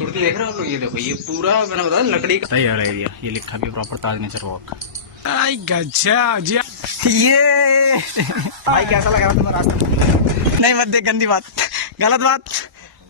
खूबसूरती देख रहे हो? ये देखो, ये पूरा मैंने बताया लकड़ी का तैयार एरिया। ये लिखा भी प्रॉपर ताज नेचर वॉक। ये भाई कैसा लगा तुम्हें रास्ता? नहीं मत देख, गंदी बात, गलत बात।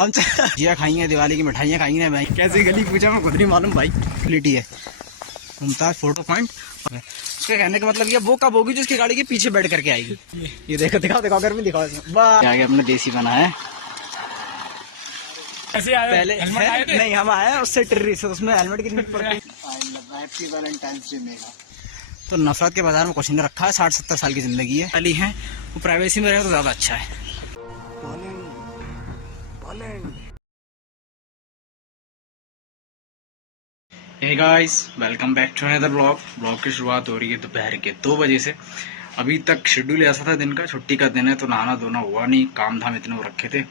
हम जिया खाई है, दिवाली की मिठाइयाँ खाई हैं भाई। कैसी गली पूछा मैं खुद नहीं मालूम भाई। क्वालिटी है मुमताज फोटो पॉइंट। उसके कहने का मतलब ये वो कब होगी जो उसकी गाड़ी के पीछे बैठ करके आएगी। ये देखो, दिखाओ दिखाओ, घर में दिखाओ। आगे अपने देसी बना है पहले है? नहीं, हम आए उससे टिर्री से, उसमें हेलमेट की नीड पड़ती है। तो नफरत के बाजार में कुछ नहीं रखा है। 60-70 साल की जिंदगी है, अली है वो प्राइवेसी में रहे तो ज्यादा अच्छा है। Hey guys, welcome back to another blog की शुरुआत हो रही है दोपहर के 2 बजे से। अभी तक शेड्यूल ऐसा था दिन का, छुट्टी का दिन है तो नहाना धोना हुआ नहीं, काम धाम इतने वो रखे थे।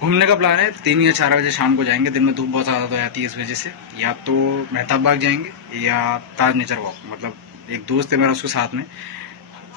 घूमने का प्लान है 3 या 4 बजे शाम को जाएंगे। दिन में धूप बहुत ज़्यादा हो जाती है, इस वजह से या तो मेहताब बाग जाएंगे या ताज नेचर वॉक। मतलब एक दोस्त है मेरा, उसके साथ में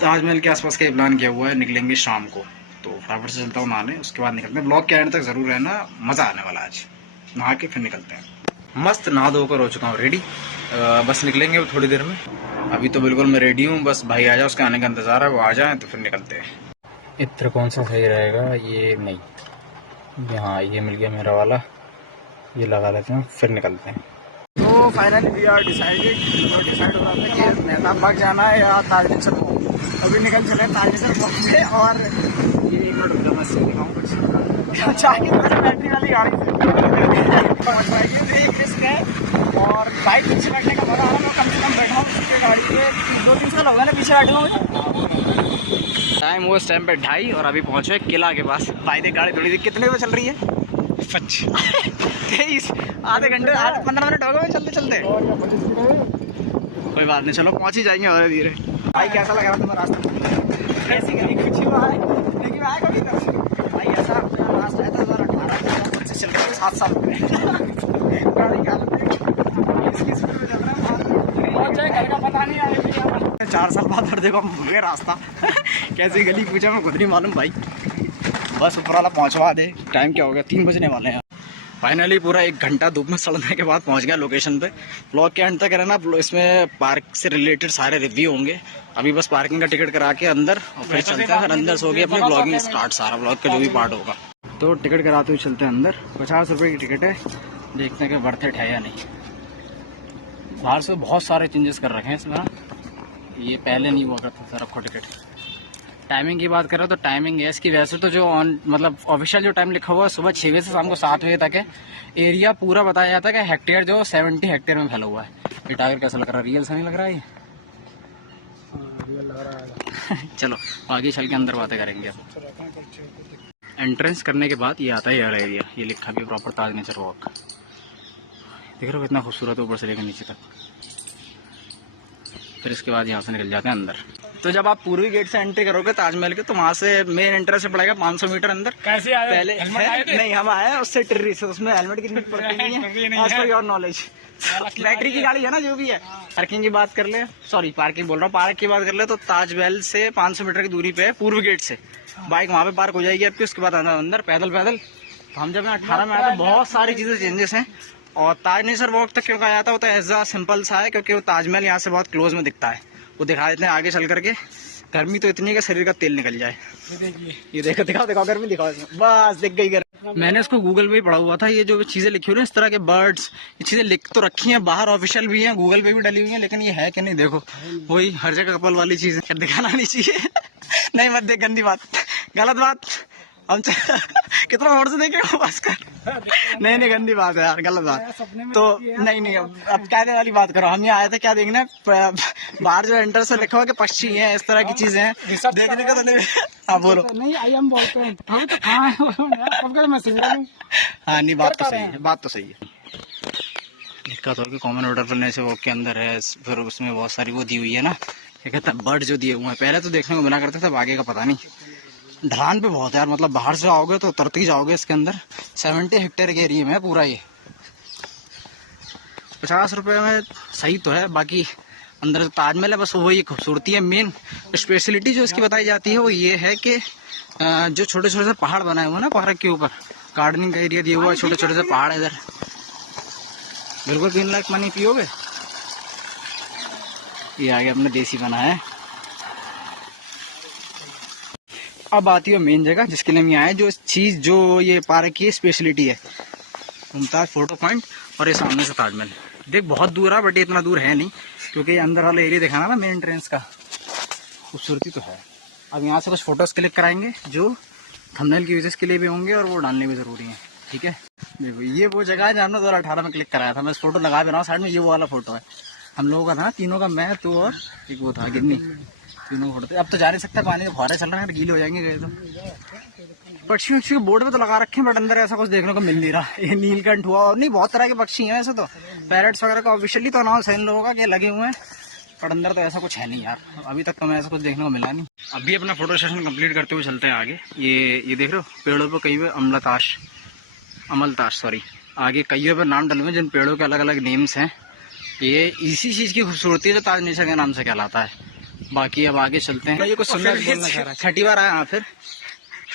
ताजमहल के आसपास का प्लान किया हुआ है। निकलेंगे शाम को, तो फटाफट से चलता हूँ नहाने, उसके बाद निकलते हैं। ब्लॉग के एंड तक जरूर रहना, मज़ा आने वाला आज। नहा के फिर निकलते हैं। मस्त नहा धोकर हो चुका हूँ रेडी, बस निकलेंगे वो थोड़ी देर में। अभी तो बिल्कुल मैं रेडी हूँ, बस भाई आ जाए, उसके आने का इंतजार है, वो आ जाए तो फिर निकलते हैं। इत्र कौन सा सही रहेगा? ये नहीं, हाँ ये मिल गया मेरा वाला, ये लगा लेते हैं फिर निकलते हैं। तो फाइनली वी आर डिसाइडेड हो रहा था कि मेहताब बाग जाना है या ताज नेचर वॉक। अभी निकल चले ताज नेचर वॉक से। और ये एक मिनट रुक जाओ, मैं सीख दिखाऊँ कुछ। बैटरी वाली गाड़ी और बाइक पीछे बैठने का मजा आ रहा है। कम से कम बैठा हूँ गाड़ी पे 2-3 साल हो गए ना पीछे बैठे हुए। टाइम हुआ इस टाइम पे 2:30 और अभी पहुंचे किला के पास। भाई देख गाड़ी थोड़ी सी कितने बजे चल रही है? 23, आधे घंटे 15 मिनट हो गए चलते चलते। कोई बात नहीं, चलो पहुंच ही जाएंगे और धीरे। भाई कैसा लगा तुम्हें रास्ता? कैसी गली कुछ हुआ है लेकिन आए कभी भाई ऐसा रास्ता है। 2018 से चल रहे हैं 7 साल गाड़ी का 4 साल बाद और देखो हम गए रास्ता। कैसी गली पूछा मैं खुद नहीं मालूम भाई। बस ऊपर वाला पहुंचवा दे। टाइम क्या हो गया? 3 बजने वाले हैं। फाइनली पूरा 1 घंटा धूप में सड़ने के बाद पहुंच गया लोकेशन पे। ब्लॉग के एंड तक रहना, इसमें पार्क से रिलेटेड सारे रिव्यू होंगे। अभी बस पार्किंग का टिकट करा के अंदर और फिर चलते हैं। फिर अंदर से होगी अपनी ब्लॉगिंग स्टार्ट, सारा ब्लॉग का जो भी पार्ट होगा। तो टिकट कराते हुए चलते हैं अंदर। 50 रुपये की टिकट है, देखते हैं कि वर्थ इट है या नहीं। बाहर से बहुत सारे चेंजेस कर रखे हैं इसमें, ये पहले नहीं हुआ करता था। रखो टिकट। टाइमिंग की बात करें तो टाइमिंग है इसकी, वैसे तो जो ऑन मतलब ऑफिशियल जो टाइम लिखा हुआ है सुबह 6 बजे से शाम को 7 बजे तक है। एरिया पूरा बताया जाता है कि हेक्टेयर जो 70 हेक्टेयर में फैला हुआ है। ये टायर कैसा लग रहा है? रियल सा नहीं लग रहा है ये? रियल लग रहा है। चलो आगे चल के अंदर बातें करेंगे। एंट्रेंस करने के बाद ये आता है यार एरिया, ये लिखा भी प्रॉपर ताज नेचर वॉक। देख रहे हो कितना खूबसूरत है ऊपर से लेकर नीचे तक। फिर इसके बाद यहाँ से निकल जाते हैं अंदर। तो जब आप पूर्वी गेट से एंट्री करोगे ताजमहल के, तो वहाँ से मेन एंट्रेंस से पड़ेगा 500 मीटर अंदर। कैसे आए? पहले है? नहीं, हम आए उससे टिर्री से, उसमें हेलमेट की नीड पड़ती नहीं है। आज योर नॉलेज बैटरी की गाड़ी है ना जो भी है। पार्किंग की बात कर ले, सॉरी पार्किंग बोल रहा हूँ, पार्क की बात कर ले तो ताजमहल से 500 मीटर की दूरी पे है पूर्व गेट से। बाइक वहाँ पे पार्क हो जाएगी आपकी, उसके बाद अंदर पैदल। हम जब 18 में आए तो बहुत सारी चीजें चेंजेस हैं। और ताज नेचर वॉक तक क्यों कहा जाता है? वो तो ऐसा सिंपल सा है क्योंकि वो ताजमहल यहाँ से बहुत क्लोज में दिखता है। वो दिखा देते हैं आगे चल करके। गर्मी तो इतनी है कि शरीर का तेल निकल जाए। ये देखो, दिखाओ गर्मी दिखाओ। बस दिख गई गर्मी। मैंने इसको गूगल पे ही पढ़ा हुआ था। ये जो चीजें लिखी हुई है ना, इस तरह के बर्ड्स, ये चीजें लिख तो रखी हैं, बाहर ऑफिशियल भी हैं, गूगल पे भी डली हुई है, लेकिन ये है कि नहीं देखो, वही हर जगह कपल वाली चीज है। दिखाना नहीं चाहिए। नहीं मत देख, गंदी बात, गलत बात। हम कितना और से देखे बस कर। नहीं गंदी बात है यार, गलत बात। तो नहीं अब कहने वाली बात करो। हम यहाँ आए थे क्या देखना, बाहर जो एंटर से लिखा हुआ कि पक्षी हैं, इस तरह की चीजें हैं देखने का। तो नहीं, हाँ बोलो। नहीं आई हम बोलते हैं हाँ नहीं, बात तो सही है, बात तो सही है। दिक्कत हो कि कॉमन ऑर्डर पर से वॉक के अंदर है, फिर उसमें बहुत सारी वो दी हुई है ना, क्या कहता है, बर्ड जो दिए हुए हैं। पहले तो देखने को मना करते थे, आगे का पता नहीं। ढलान पे बहुत है यार, मतलब बाहर से आओगे तो उतरते ही जाओगे इसके अंदर। 70 हेक्टेयर के एरिया में है पूरा ये। 50 रुपये में सही तो है, बाकी अंदर ताजमहल है, बस वही खूबसूरती है। मेन स्पेशलिटी जो इसकी बताई जाती है वो ये है कि जो छोटे छोटे से पहाड़ बनाए हुए हैं ना पार्क के ऊपर, गार्डनिंग का एरिया दिया हुआ है, छोटे छोटे से पहाड़ इधर बिल्कुल पीने लायक पानी पियोगे? ये आगे अपने देसी बना है। अब आती है मेन जगह जिसके लिए हम यहाँ आए, जो चीज जो ये पार्क की स्पेशलिटी है, मुमताज फोटो पॉइंट। और ये सामने से ताजमहल देख, बहुत दूर है बट इतना दूर है नहीं, क्योंकि अंदर वाला एरिया दिखाना ना मेन एंट्रेंस का, खूबसूरती तो है। अब यहाँ से कुछ फोटोज क्लिक कराएंगे जो थंबनेल की यूजेस के लिए भी होंगे और वो डालने भी जरूरी है। ठीक है, देखो ये वो जगह है जहाँ हमने 2018 में क्लिक कराया था। मैं फोटो लगा भी रहा हूँ साइड में, ये वो वाला फोटो है हम लोगों का था ना, तीनों का, मैं तू और एक वो था गिन्नी, तीनों फोटो थे। अब तो जा नहीं सकता, पानी के फुहारे चल रहे हैं, गीले हो जाएंगे गए तो। पक्षी वक्षी बोर्ड पे तो लगा रखे हैं बट अंदर ऐसा कुछ देखने को मिल नहीं रहा। ये नीलकंठ हुआ और नहीं, बहुत तरह के पक्षी हैं ऐसे तो, पैरट्स वगैरह का ऑफिशियली तो अनाउंस है इन लोगों का कि लगे हुए हैं, पर अंदर तो ऐसा कुछ है नहीं यार, अभी तक तो मैं ऐसा कुछ देखने को मिला नहीं। अभी अपना फोटो सेशन कंप्लीट करते हुए चलते हैं आगे। ये देख रहे हो पेड़ों पर कई हुए अमलताश सॉरी, आगे कईयों पर नाम डले हुए जिन पेड़ों के अलग अलग नेम्स हैं। ये इसी चीज की खूबसूरती है जो ताज नेचर के नाम से कहलाता है। बाकी अब आगे चलते हैं। ये कुछ सुनना बोलना चाह रहा है, छठी बार आया फिर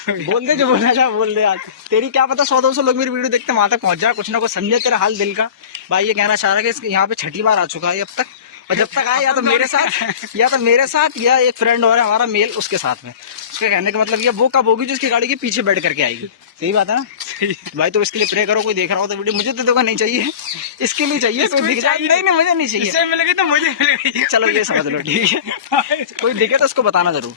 बोल दे जो बोलना चाह बोल दे। आज तेरी क्या पता 100-200 लोग मेरी वीडियो देखते वहां तक पहुंच जाए, कुछ ना कुछ समझे तेरा हाल दिल का। भाई ये कहना चाह रहा है कि यहाँ पे छठी बार आ चुका है अब तक, और जब तक आए या तो मेरे साथ या एक फ्रेंड और है हमारा मेल उसके साथ में। उसके कहने का मतलब ये वो कब होगी जो उसकी गाड़ी के पीछे बैठ करके आएगी। सही बात है ना भाई, तो इसके लिए प्रे करो। कोई देख रहा हो तो वीडियो, मुझे तो देखो नहीं चाहिए, इसके लिए चाहिए कोई दिख जाए। नहीं मुझे नहीं चाहिए, मिलेगी तो मुझे मिलेगी। चलो ये समझ लो ठीक है, कोई दिखे तो उसको बताना जरूर।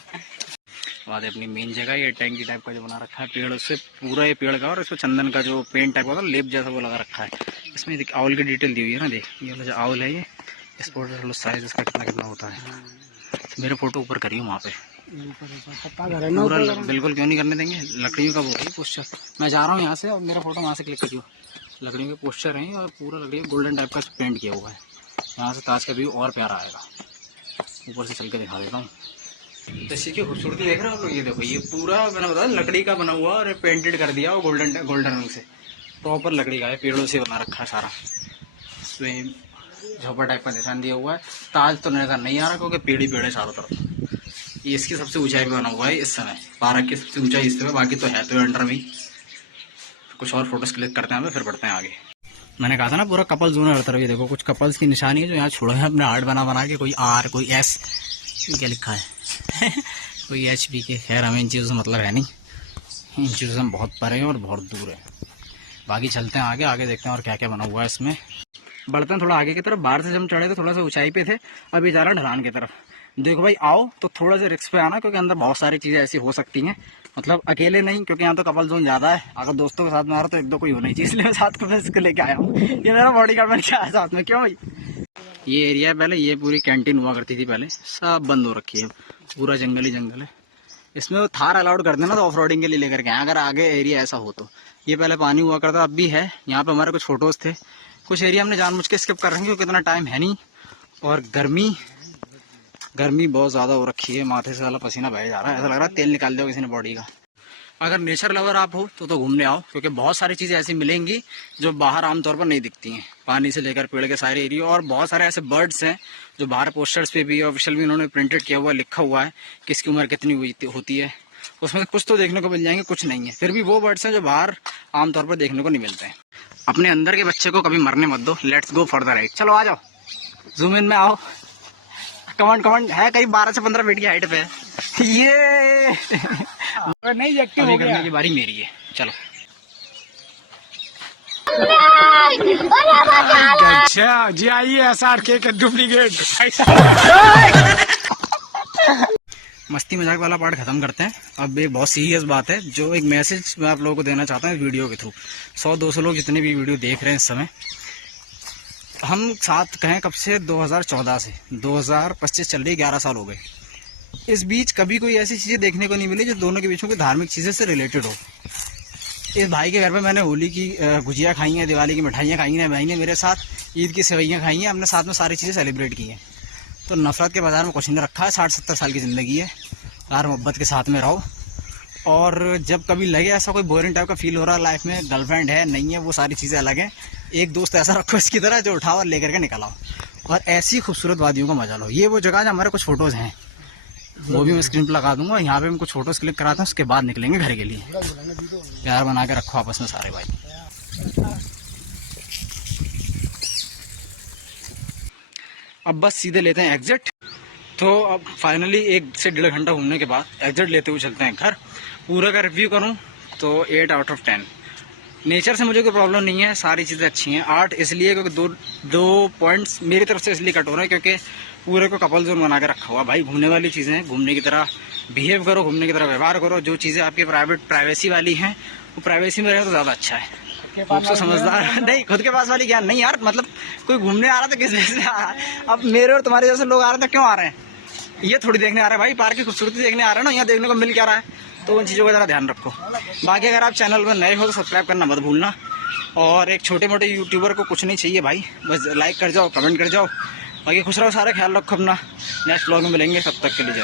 बाद अपनी मेन जगह ये टैंकी टाइप का जो बना रखा है पेड़ से, पूरा ये पेड़ का, और इसको चंदन का जो पेंट टाइप का लेप जैसा वो लगा रखा है। इसमें आउल की डिटेल दी हुई है ना, देख ये जो आउल है, ये स्पोर्ट साइज इसका कितना होता है। मेरे फोटो ऊपर करिए वहाँ पे पूरा, बिल्कुल क्यों नहीं करने देंगे। लकड़ियों का वो है पोस्चर, मैं जा रहा हूँ यहाँ से और मेरा फोटो वहाँ से क्लिक करियो। लकड़ियों के पोस्चर हैं और पूरा लकड़ी गोल्डन टाइप का पेंट किया हुआ है। यहाँ से ताज का व्यू और प्यारा आएगा। ऊपर से चल के दिखा देता हूँ। जैसे की खूबसूरती देख रहे हो लोग, ये देखो ये पूरा मैंने बताया लकड़ी का बना हुआ और पेंटेड कर दिया और गोल्डन रंग से, प्रॉपर लकड़ी का है, पेड़ों से बना रखा है सारा। इसमें झोपड़ा टाइप का निशान दिया हुआ है। ताज तो नजर नहीं आ रहा क्योंकि पेड़ ही पेड़ है चारों तरफ। ये इसकी सबसे ऊंचाई पे बना हुआ है इस समय, पार्क की सबसे ऊंचाई इस समय, बाकी तो है तो अंडर में। कुछ और फोटोज क्लिक करते हैं, फिर बढ़ते हैं आगे। मैंने कहा था ना पूरा कपल जोन है हर तरफ। ये देखो कुछ कपल्स की निशानी है जो यहाँ छोड़े हैं अपने हार्ट बना के, कोई आर कोई एस, क्या लिखा है कोई HP के। खैर हमें इन चीज़ों से मतलब है नहीं, इन चीज़ों से हम बहुत परे हैं और बहुत दूर है। बाकी चलते हैं आगे देखते हैं और क्या क्या बना हुआ है इसमें। बढ़ते हैं थोड़ा आगे की तरफ। बाहर से जब हम चढ़े तो थोड़ा सा ऊंचाई पे थे, अभी जा रहा ढलान की तरफ। देखो भाई आओ तो थोड़ा सा रिस्क पे आना, क्योंकि अंदर बहुत सारी चीज़ें ऐसी हो सकती हैं, मतलब अकेले नहीं, क्योंकि यहाँ तो कपल जोन ज़्यादा है। अगर दोस्तों के साथ में आ रहा तो एक दो कोई होना ही चाहिए, इसलिए मैं साथ में इसको लेके आया हूँ। ये मेरा बॉडीगार्ड बन के आया साथ में। क्यों भाई, ये एरिया पहले ये पूरी कैंटीन हुआ करती थी, पहले सब बंद हो रखी है, पूरा जंगल ही जंगल है। इसमें वो थार अलाउड कर देना तो ऑफ रोडिंग के लिए लेकर के आए, अगर आगे एरिया ऐसा हो तो। ये पहले पानी हुआ करता, अब भी है। यहाँ पे हमारे कुछ फोटोज थे, कुछ एरिया हमने जानबूझ के स्किप कर रहे हैं क्योंकि इतना टाइम है नहीं, और गर्मी बहुत ज़्यादा हो रखी है। माथे से वाला पसीना बह जा रहा है, ऐसा लग रहा है तेल निकाल दिया किसी ने बॉडी का। अगर नेचर लवर आप हो तो घूमने आओ, क्योंकि बहुत सारी चीज़ें ऐसी मिलेंगी जो बाहर आमतौर पर नहीं दिखती हैं। पानी से लेकर पेड़ के सारे एरिया, और बहुत सारे ऐसे बर्ड्स हैं जो बाहर पोस्टर्स पे भी ऑफिशियल भी उन्होंने प्रिंटेड किया हुआ, लिखा हुआ है किसकी उम्र कितनी होती है। उसमें कुछ तो देखने को मिल जाएंगे, कुछ नहीं है। फिर भी वो बर्ड्स हैं जो बाहर आमतौर पर देखने को नहीं मिलते हैं। अपने अंदर के बच्चे को कभी मरने मत दो। Let's go for the ride. चलो आ जाओ, जूम इन में आओ। कमांड है करीब 12 से 15 फीट की हाइट पे है ये। नहीं एक्टिव हो गया, की बारी मेरी है। चलो अच्छा जी, आइए SRK का डुप्लीकेट। मस्ती मजाक वाला पार्ट खत्म करते हैं। अब एक बहुत सीरियस बात है, जो एक मैसेज मैं आप लोगों को देना चाहता हूँ वीडियो के थ्रू। 100-200 लोग जितने भी वीडियो देख रहे हैं इस समय, हम साथ कहें कब से, 2014 से 2025 चल रही, 11 साल हो गए। इस बीच कभी कोई ऐसी चीज़ें देखने को नहीं मिली जो दोनों के बीच में कोई धार्मिक चीज़ें से रिलेटेड हो। इस भाई के घर पे मैंने होली की गुजिया खाई हैं, दिवाली की मिठाइयाँ खाई हैं, भाई ने मेरे साथ ईद की सेवइयाँ खाई हैं, हमने साथ में सारी चीज़ें सेलिब्रेट की हैं। तो नफरत के बाजार में कुछ नहीं रखा है। 60-70 साल की ज़िंदगी है, यार मोहब्बत के साथ में रहो। और जब कभी लगे ऐसा कोई बोरिंग टाइप का फील हो रहा है लाइफ में, गर्लफ्रेंड है नहीं है, वो सारी चीज़ें अलग हैं, एक दोस्त ऐसा रखो इसकी तरह जो उठाओ और लेकर के निकल आओ और ऐसी खूबसूरत वादियों का मजा लो। ये वो जगह हमारे कुछ फोटोज़ हैं, वो भी मैं स्क्रीन पर लगा दूंगा। यहाँ पे हम कुछ फोटोज़ क्लिक कराते हैं, उसके बाद निकलेंगे घर के लिए। प्यार बना के रखो आपस में सारे भाई। अब बस सीधे लेते हैं एग्जिट। तो अब फाइनली 1 से 1.5 घंटा घूमने के बाद एग्जिट लेते हुए चलते हैं घर। पूरा का रिव्यू करूँ तो 8 आउट ऑफ 10। नेचर से मुझे कोई प्रॉब्लम नहीं है, सारी चीज़ें अच्छी हैं। 8 इसलिए क्योंकि दो पॉइंट्स मेरी तरफ से इसलिए कट हो रहे हैं क्योंकि पूरे को कपल जोन बना के रखा हुआ। भाई घूमने वाली चीज़ें हैं, घूमने की तरह बिहेव करो, घूमने की तरह व्यवहार करो। जो चीज़ें आपकी प्राइवेसी वाली हैं वो प्राइवेसी में रहे तो ज़्यादा अच्छा है। खूब से समझदार नहीं, खुद के पास वाली ज्ञान नहीं यार, मतलब कोई घूमने आ रहा था किस वजह से आ रहा है। अब मेरे और तुम्हारे जैसे लोग आ रहे थे, क्यों आ रहे हैं? ये थोड़ी देखने आ रहे हैं भाई, पार्क की खूबसूरती देखने आ रहे हैं ना, यहाँ देखने को मिल क्या रहा है। तो उन चीज़ों का ज़रा ध्यान रखो। बाकी अगर आप चैनल पर नए हो तो सब्सक्राइब करना मत भूलना। और एक छोटे मोटे यूट्यूबर को कुछ नहीं चाहिए भाई, बस लाइक कर जाओ, कमेंट कर जाओ। बाकी खुश रहो, सारा ख्याल रखो अपना। नेक्स्ट व्लॉग में मिलेंगे, तब तक के लिए जय।